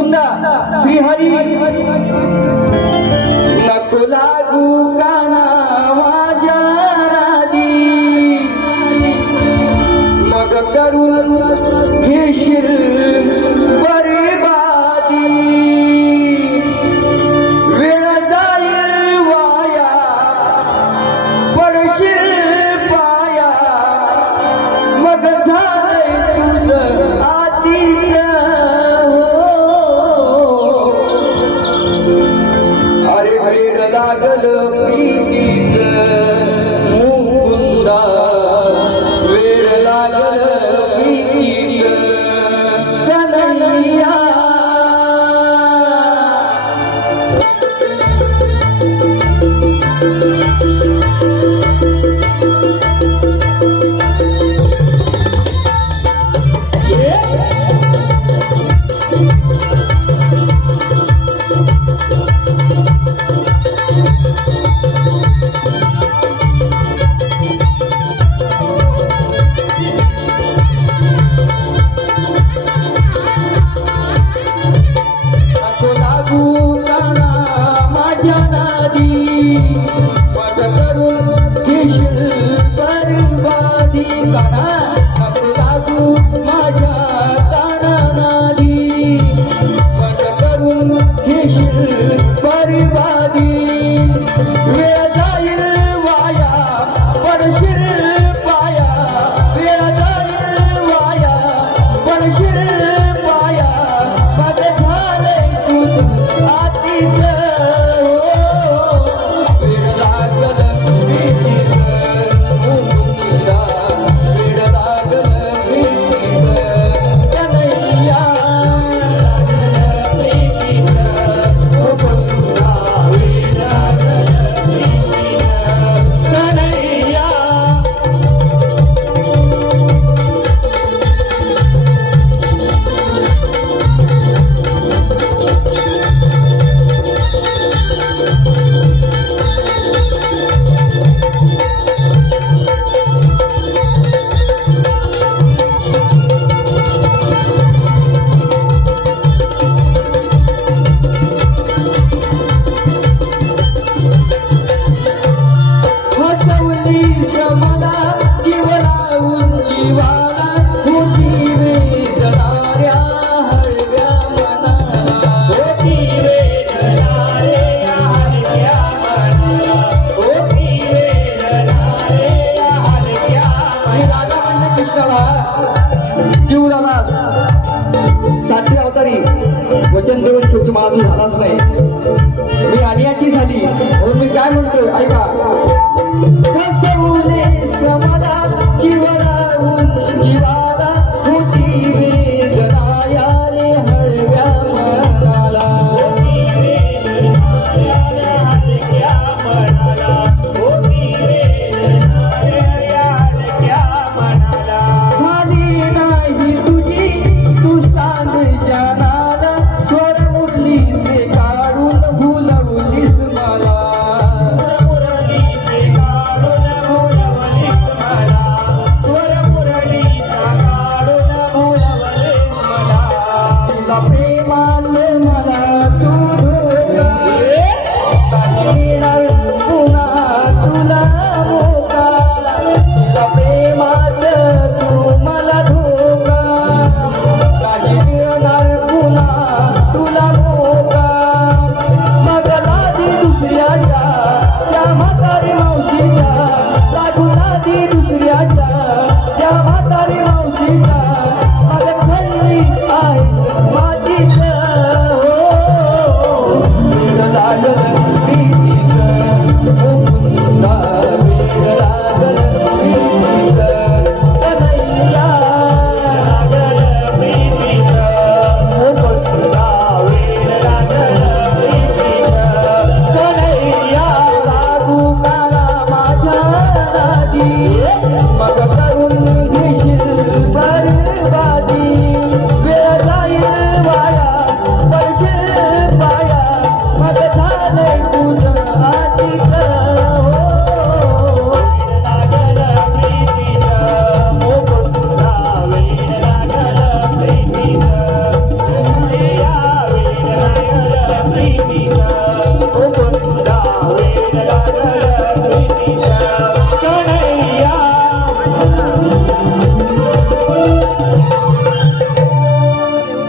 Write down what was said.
ಕುಂದ ಶ್ರೀಹರಿ ನಕುಲಾಗೂ लागल प्रीतीच मुकुंदा वेळ लागल जीवदानाससाठी अवतारी वचन देऊन शेवटी माणूस झालाच नाही.